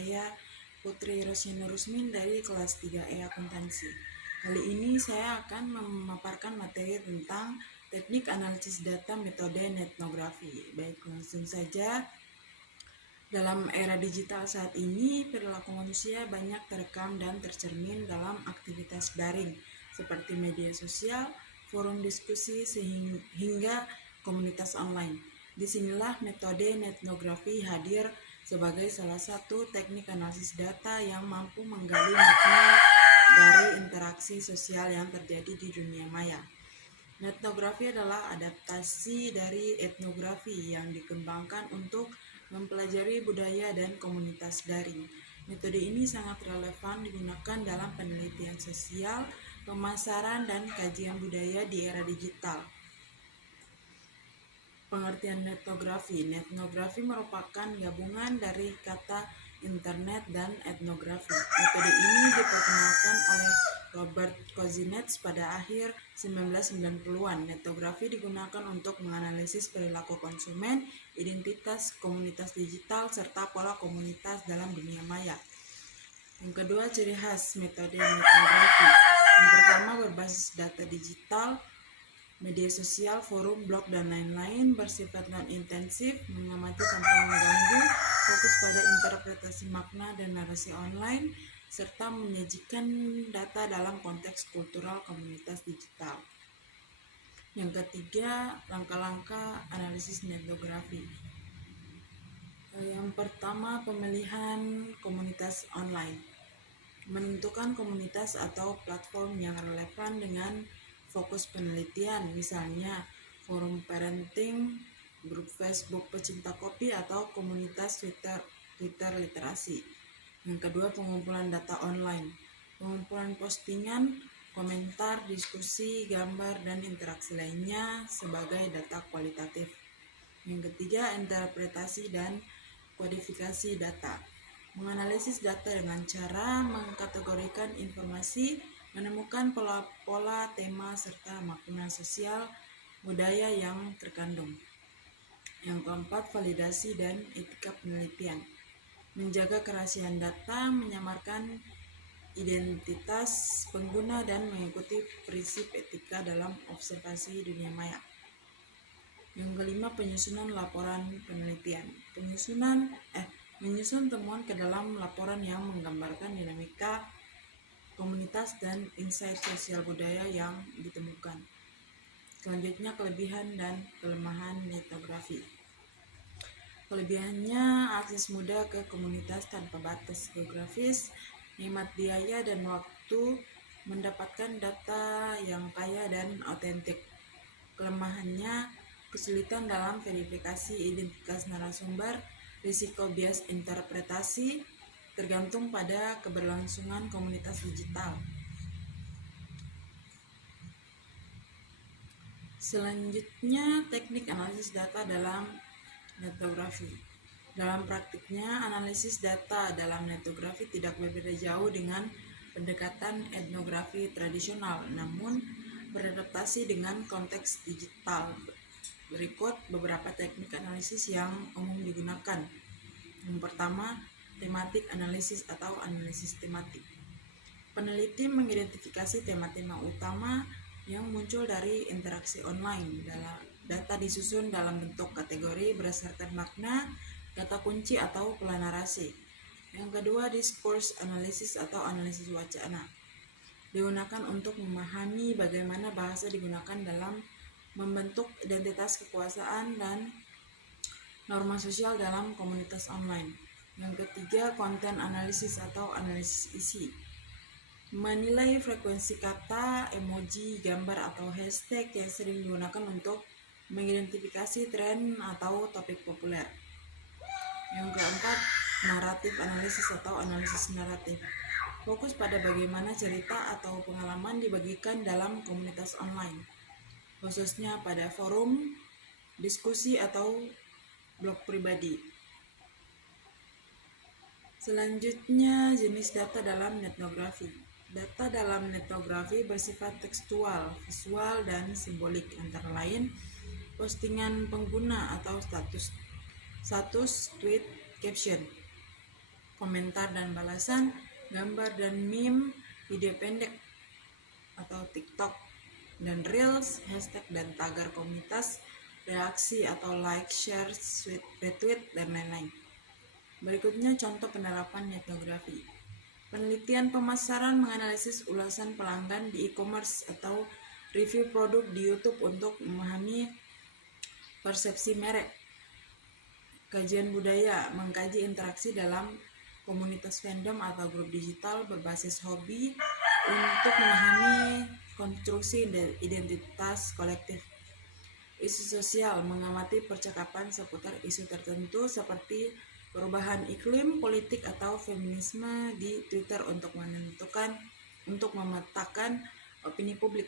saya Putri Rosyana Rusmin dari kelas 3E Akuntansi. Kali ini saya akan memaparkan materi tentang teknik analisis data metode etnografi. Baik, langsung saja. Dalam era digital saat ini, perilaku manusia banyak terekam dan tercermin dalam aktivitas daring seperti media sosial, forum diskusi, hingga komunitas online. Disinilah metode etnografi hadir sebagai salah satu teknik analisis data yang mampu menggali makna dari interaksi sosial yang terjadi di dunia maya. Etnografi adalah adaptasi dari etnografi yang dikembangkan untuk mempelajari budaya dan komunitas daring. Metode ini sangat relevan digunakan dalam penelitian sosial, pemasaran, dan kajian budaya di era digital. Pengertian etnografi. Etnografi merupakan gabungan dari kata internet dan etnografi. Metode ini diperkenalkan oleh Robert Kozinets pada akhir 1990-an. Etnografi digunakan untuk menganalisis perilaku konsumen, identitas komunitas digital, serta pola komunitas dalam dunia maya. Yang kedua, ciri khas metode etnografi. Yang pertama, berbasis data digital, media sosial, forum, blog, dan lain-lain, bersifat non-intensif, mengamati tanpa mengganggu, fokus pada interpretasi makna dan narasi online, serta menyajikan data dalam konteks kultural komunitas digital. Yang ketiga, langkah-langkah analisis etnografi. Yang pertama, pemilihan komunitas online. Menentukan komunitas atau platform yang relevan dengan fokus penelitian, misalnya forum parenting, grup Facebook pecinta kopi, atau komunitas Twitter literasi. Yang kedua, pengumpulan data online. Pengumpulan postingan, komentar, diskusi, gambar, dan interaksi lainnya sebagai data kualitatif. Yang ketiga, interpretasi dan kodifikasi data. Menganalisis data dengan cara mengkategorikan informasi, menemukan pola-pola, tema, serta makna sosial budaya yang terkandung. Yang keempat, validasi dan etika penelitian. Menjaga kerahasiaan data, menyamarkan identitas pengguna, dan mengikuti prinsip etika dalam observasi dunia maya. Yang kelima, penyusunan laporan penelitian. Menyusun temuan ke dalam laporan yang menggambarkan dinamika komunitas dan insight sosial budaya yang ditemukan. Selanjutnya, kelebihan dan kelemahan etnografi. Kelebihannya, akses mudah ke komunitas tanpa batas geografis, hemat biaya dan waktu, mendapatkan data yang kaya dan otentik. Kelemahannya, kesulitan dalam verifikasi identitas narasumber, risiko bias interpretasi, tergantung pada keberlangsungan komunitas digital. Selanjutnya, teknik analisis data dalam etnografi. Dalam praktiknya, analisis data dalam etnografi tidak berbeda jauh dengan pendekatan etnografi tradisional, namun beradaptasi dengan konteks digital. Berikut beberapa teknik analisis yang umum digunakan. Yang pertama, tematik analisis atau analisis tematik. Peneliti mengidentifikasi tema-tema utama yang muncul dari interaksi online. Data disusun dalam bentuk kategori berdasarkan makna, kata kunci, atau pola narasi. Yang kedua, discourse analisis atau analisis wacana. Digunakan untuk memahami bagaimana bahasa digunakan dalam membentuk identitas kekuasaan dan norma sosial dalam komunitas online. Yang ketiga, konten analisis atau analisis isi. Menilai frekuensi kata, emoji, gambar, atau hashtag yang sering digunakan untuk mengidentifikasi tren atau topik populer. Yang keempat, naratif analisis atau analisis naratif. Fokus pada bagaimana cerita atau pengalaman dibagikan dalam komunitas online, khususnya pada forum, diskusi, atau blog pribadi. Selanjutnya, jenis data dalam etnografi. Data dalam etnografi bersifat tekstual, visual, dan simbolik, antara lain postingan pengguna atau status tweet, caption. komentar dan balasan, gambar dan meme, video pendek atau TikTok, dan Reels, hashtag dan tagar komunitas, reaksi atau like, share, retweet, dan lain-lain. Berikutnya contoh penerapan etnografi. Penelitian pemasaran menganalisis ulasan pelanggan di e-commerce atau review produk di YouTube untuk memahami persepsi merek. Kajian budaya mengkaji interaksi dalam komunitas fandom atau grup digital berbasis hobi untuk memahami konstruksi identitas kolektif. Isu sosial mengamati percakapan seputar isu tertentu seperti perubahan iklim, politik, atau feminisme di Twitter untuk memetakan opini publik.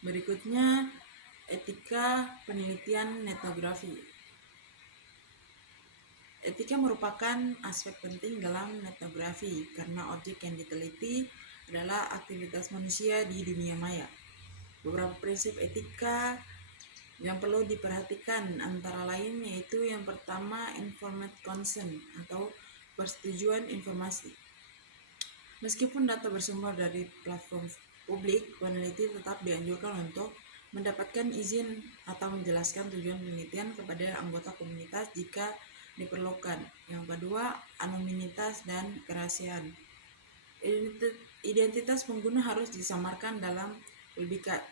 Berikutnya, etika penelitian etnografi. Etika merupakan aspek penting dalam etnografi karena objek yang diteliti adalah aktivitas manusia di dunia maya. Beberapa prinsip etika yang perlu diperhatikan antara lain yaitu yang pertama, informed consent atau persetujuan informasi. Meskipun data bersumber dari platform publik, peneliti tetap dianjurkan untuk mendapatkan izin atau menjelaskan tujuan penelitian kepada anggota komunitas jika diperlukan. Yang kedua, anonimitas dan kerahasiaan. Identitas pengguna harus disamarkan dalam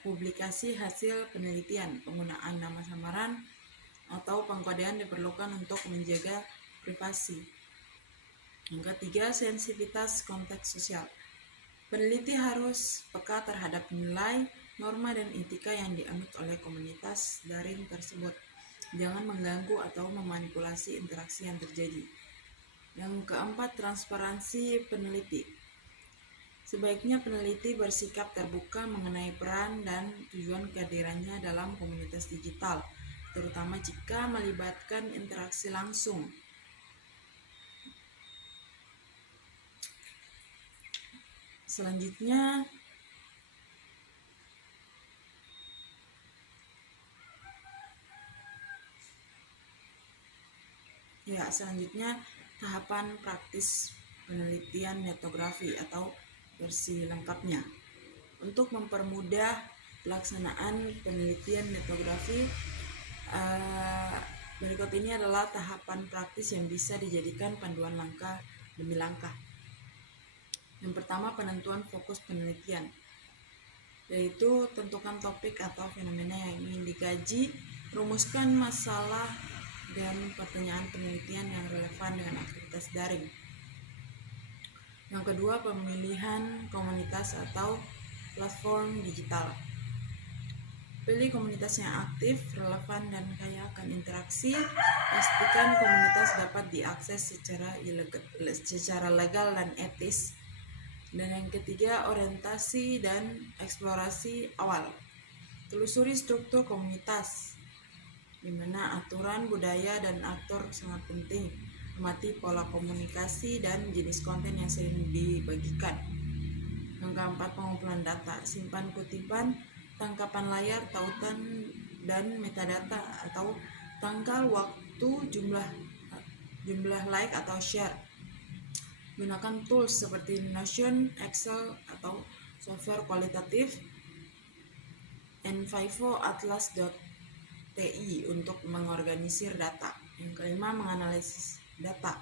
publikasi hasil penelitian. Penggunaan nama samaran atau pengkodean diperlukan untuk menjaga privasi. Yang ketiga, sensitivitas konteks sosial. Peneliti harus peka terhadap nilai, norma, dan etika yang dianut oleh komunitas daring tersebut. Jangan mengganggu atau memanipulasi interaksi yang terjadi. Yang keempat, transparansi peneliti. Sebaiknya peneliti bersikap terbuka mengenai peran dan tujuan kehadirannya dalam komunitas digital, terutama jika melibatkan interaksi langsung. Selanjutnya, tahapan praktis penelitian etnografi atau versi lengkapnya. Untuk mempermudah pelaksanaan penelitian etnografi, berikut ini adalah tahapan praktis yang bisa dijadikan panduan langkah demi langkah. Yang pertama, penentuan fokus penelitian, yaitu tentukan topik atau fenomena yang ingin dikaji, rumuskan masalah dan pertanyaan penelitian yang relevan dengan aktivitas daring. Yang kedua, pemilihan komunitas atau platform digital. Pilih komunitas yang aktif, relevan, dan kaya akan interaksi. Pastikan komunitas dapat diakses secara legal dan etis. Dan yang ketiga, orientasi dan eksplorasi awal. Telusuri struktur komunitas, di mana aturan, budaya, dan aktor sangat penting. Amati pola komunikasi dan jenis konten yang sering dibagikan. Yang keempat, pengumpulan data. Simpan kutipan, tangkapan layar, tautan, dan metadata atau tanggal, waktu, jumlah like atau share. Gunakan tools seperti Notion, Excel, atau software kualitatif N5O, Atlas.ti untuk mengorganisir data. Yang kelima, menganalisis data.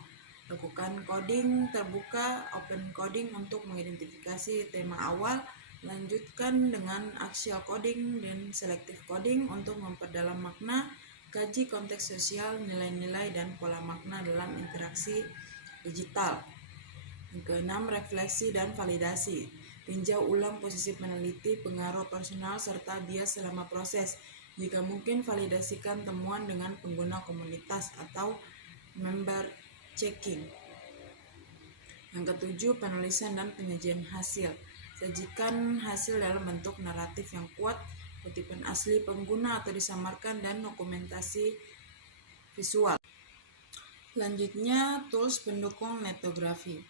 Lakukan coding terbuka, open coding untuk mengidentifikasi tema awal. Lanjutkan dengan axial coding dan selective coding untuk memperdalam makna. Kaji konteks sosial, nilai-nilai, dan pola makna dalam interaksi digital. Yang keenam, refleksi dan validasi. Tinjau ulang posisi peneliti, pengaruh personal, serta bias selama proses. Jika mungkin, validasikan temuan dengan pengguna komunitas atau member checking. Yang ketujuh, penulisan dan penyajian hasil. Sajikan hasil dalam bentuk naratif yang kuat, kutipan asli pengguna atau disamarkan, dan dokumentasi visual. Selanjutnya, tools pendukung etnografi.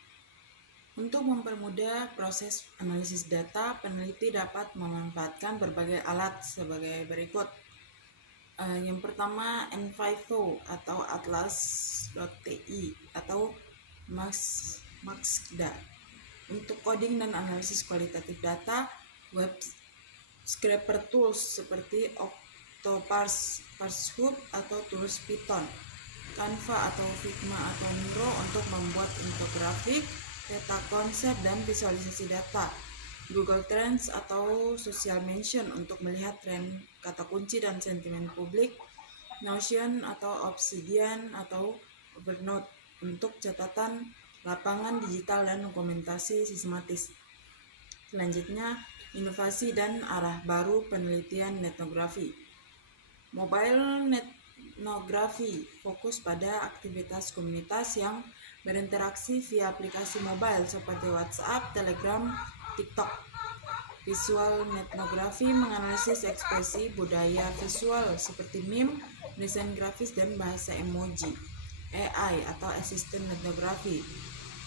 Untuk mempermudah proses analisis data, peneliti dapat memanfaatkan berbagai alat sebagai berikut. Yang pertama Envivo atau atlas.ti atau Maxda untuk coding dan analisis kualitatif data, web scraper tools seperti Octoparse, Parsehub atau tools Python, Canva atau Figma atau Miro untuk membuat infografik, peta konsep dan visualisasi data, Google Trends atau Social Mention untuk melihat tren kata kunci dan sentimen publik, Notion atau Obsidian atau Evernote untuk catatan lapangan digital dan dokumentasi sistematis. Selanjutnya, inovasi dan arah baru penelitian etnografi. Mobile etnografi fokus pada aktivitas komunitas yang berinteraksi via aplikasi mobile seperti WhatsApp, Telegram, TikTok. Visual etnografi menganalisis ekspresi budaya visual seperti meme, desain grafis, dan bahasa emoji. AI atau Assistant Ethnography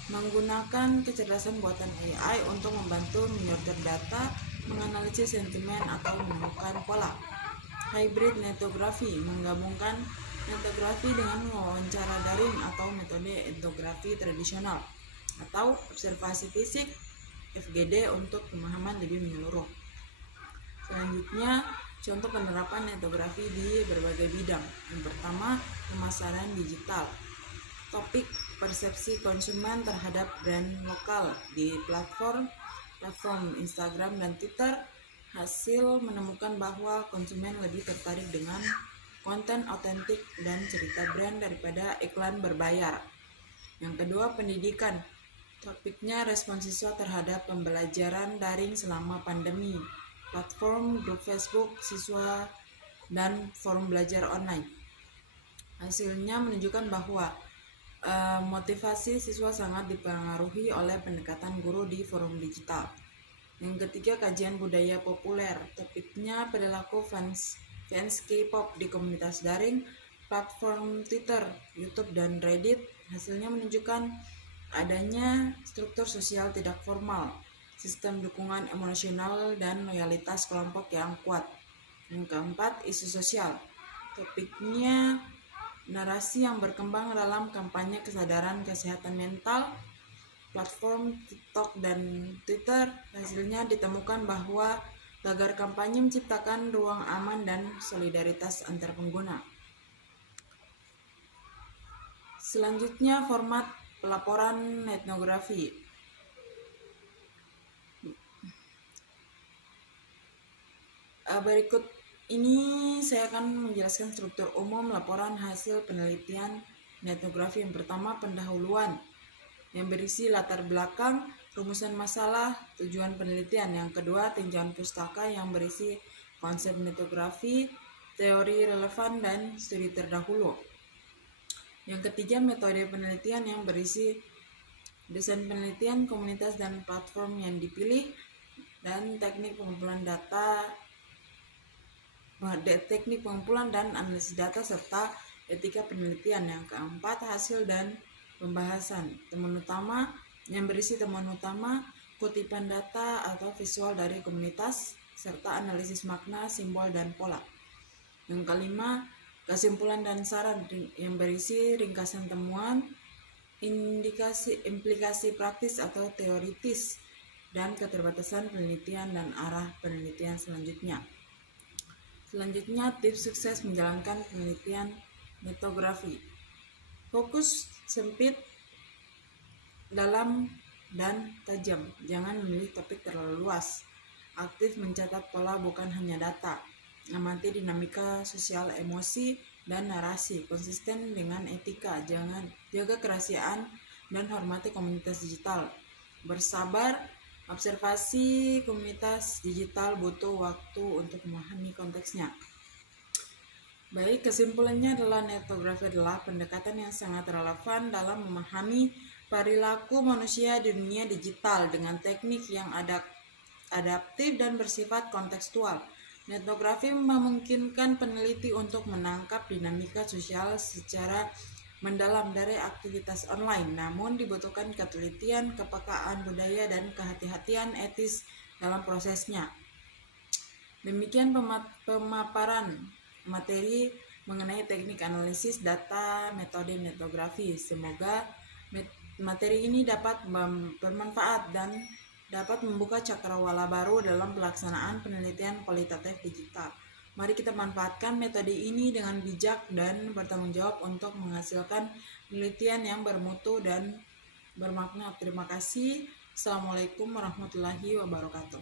menggunakan kecerdasan buatan AI untuk membantu menyortir data, menganalisis sentimen, atau menemukan pola. Hybrid ethnography menggabungkan etnografi dengan wawancara daring atau metode etnografi tradisional atau observasi fisik FGD untuk pemahaman lebih menyeluruh. Selanjutnya, contoh penerapan etnografi di berbagai bidang. Yang pertama, pemasaran digital. Topik persepsi konsumen terhadap brand lokal di platform Instagram dan Twitter. Hasil menemukan bahwa konsumen lebih tertarik dengan konten otentik dan cerita brand daripada iklan berbayar. Yang kedua, pendidikan. Topiknya respon siswa terhadap pembelajaran daring selama pandemi. Platform grup Facebook siswa dan forum belajar online. Hasilnya menunjukkan bahwa motivasi siswa sangat dipengaruhi oleh pendekatan guru di forum digital. Yang ketiga, kajian budaya populer. Topiknya perilaku fans K-pop di komunitas daring, platform Twitter, YouTube, dan Reddit. Hasilnya menunjukkan adanya struktur sosial tidak formal, sistem dukungan emosional, dan loyalitas kelompok yang kuat. Yang keempat, isu sosial. Topiknya narasi yang berkembang dalam kampanye kesadaran kesehatan mental, platform TikTok dan Twitter. Hasilnya ditemukan bahwa tagar kampanye menciptakan ruang aman dan solidaritas antar pengguna. Selanjutnya, format pelaporan etnografi. Berikut ini saya akan menjelaskan struktur umum laporan hasil penelitian etnografi. Yang pertama, pendahuluan yang berisi latar belakang, rumusan masalah, tujuan penelitian. Yang kedua, tinjauan pustaka yang berisi konsep etnografi, teori relevan, dan studi terdahulu. Yang ketiga, metode penelitian yang berisi desain penelitian, komunitas dan platform yang dipilih, dan teknik pengumpulan dan analisis data serta etika penelitian. Yang keempat, hasil dan pembahasan. Temuan utama yang berisi temuan utama, kutipan data atau visual dari komunitas, serta analisis makna, simbol, dan pola. Yang kelima, kesimpulan dan saran yang berisi ringkasan temuan, implikasi praktis atau teoritis, dan keterbatasan penelitian dan arah penelitian selanjutnya. Selanjutnya, tips sukses menjalankan penelitian etnografi. Fokus sempit, dalam, dan tajam. Jangan memilih topik terlalu luas. Aktif mencatat pola bukan hanya data. Amati dinamika sosial, emosi, dan narasi. Konsisten dengan etika. Jangan jaga kerahasiaan dan hormati komunitas digital. Bersabar. Observasi komunitas digital butuh waktu untuk memahami konteksnya. Baik, kesimpulannya adalah etnografi adalah pendekatan yang sangat relevan dalam memahami perilaku manusia di dunia digital dengan teknik yang adaptif dan bersifat kontekstual. Etnografi memungkinkan peneliti untuk menangkap dinamika sosial secara mendalam dari aktivitas online, namun dibutuhkan ketelitian, kepekaan budaya, dan kehati-hatian etis dalam prosesnya. Demikian pemaparan materi mengenai teknik analisis data, metode etnografi. Semoga materi ini dapat bermanfaat dan dapat membuka cakrawala baru dalam pelaksanaan penelitian kualitatif digital. Mari kita manfaatkan metode ini dengan bijak dan bertanggung jawab untuk menghasilkan penelitian yang bermutu dan bermakna. Terima kasih. Assalamualaikum warahmatullahi wabarakatuh.